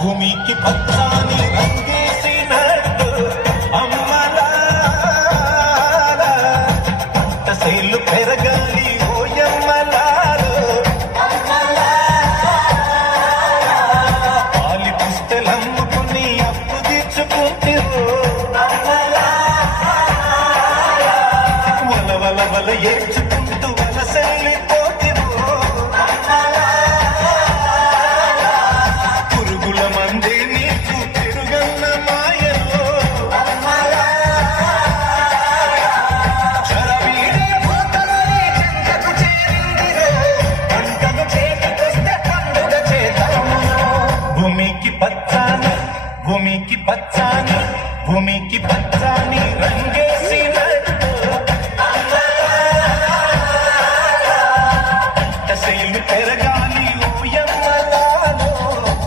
భూమికి పచ్చాని రంగేసినట్టు అమ్మలాల పంటసేలు పెరగాలి ఓయమ్మలాలు పాలి పుస్తలమ్ముకుని అప్పు తీర్చుకుంటారు వల వల వల ఏడ్చుకుంటూ వలసెళ్ళిపోతిరు పురుగుల మంది నీకు తిరుగన్న మాయలో చరవీడి పోతలని చెంతకు చేరిందిరో పంటను చేతికొస్తే పండుగ చేద్దాము భూమికి పచ్చాని భూమికి పచ్చాని భూమికి పచ్చాని రంగే